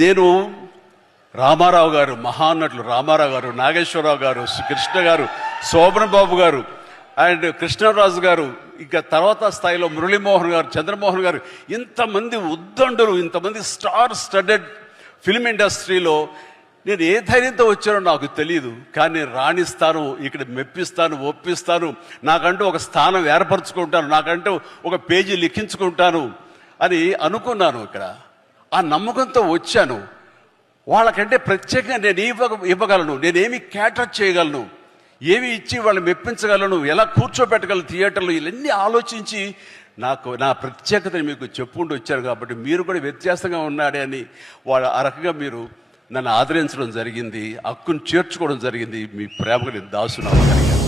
నేను రామారావు గారు, మహానటులు రామారావు గారు, నాగేశ్వరరావు గారు, కృష్ణ గారు, శోభన్ బాబు గారు అండ్ కృష్ణరాజు గారు, ఇక తర్వాత స్థాయిలో మురళీమోహన్ గారు, చంద్రమోహన్ గారు, ఇంతమంది ఉద్దండులు, ఇంతమంది స్టార్ స్టడెడ్ ఫిల్మ్ ఇండస్ట్రీలో నేను ఏ ధైర్యంతో వచ్చానో నాకు తెలియదు. కానీ రాణిస్తాను, ఇక్కడ మెప్పిస్తాను, ఒప్పిస్తాను, నాకంటూ ఒక స్థానం ఏర్పరచుకుంటాను, నాకంటూ ఒక పేజీ లిఖించుకుంటాను అని అనుకున్నాను. ఇక్కడ ఆ నమ్మకంతో వచ్చాను. వాళ్ళకంటే ప్రత్యేకంగా నేను ఇవ్వగలను, నేనేమి క్యాటర్ చేయగలను, ఏమి ఇచ్చి వాళ్ళని మెప్పించగలను, ఎలా కూర్చోబెట్టగలను థియేటర్లో, ఇవన్నీ ఆలోచించి నా ప్రత్యేకతని మీకు చెప్పుకుంటూ వచ్చారు. కాబట్టి మీరు కూడా వ్యత్యాసంగా ఉన్నాడే అని ఆ రకంగా మీరు నన్ను ఆదరించడం జరిగింది, హక్కును చేర్చుకోవడం జరిగింది. మీ ప్రేమకు నేను దాసునవ్వగలిగాను.